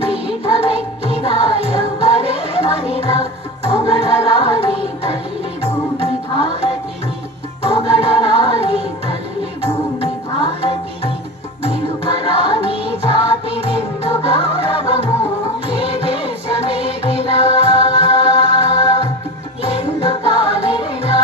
పీఠమెక్కిన ఎవ్వరేమనినా పొగడరాని తల్లి భూమి భారతిని, పొగడరాని తల్లి భూమి భారతిని. నిలుపరాని జాతి నిండు గౌరవము ఏ దేశమేగినా ఎందుకాలేనా.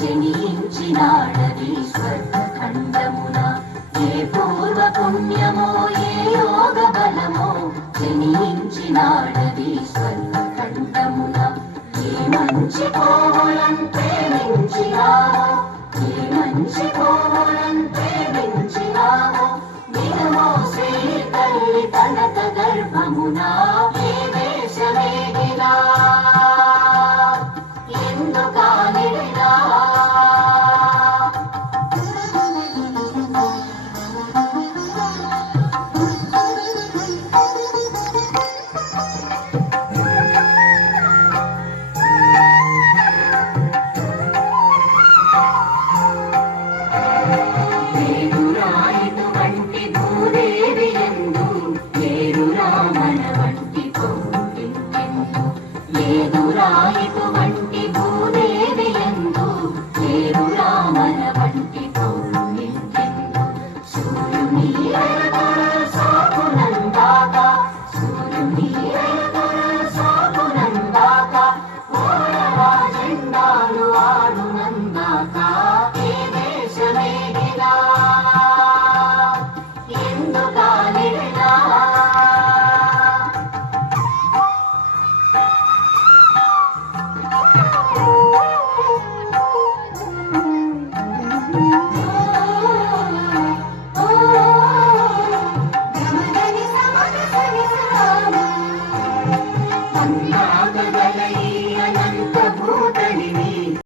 జనించినాడది స్వర్గఖండమున, ఏ పూర్వ పుణ్యమో ఏ యోగ బలమో జనించినాడది స్వర్గఖండమున. ఏ మంచి పోలంటే మించినామో, ఏ మంచి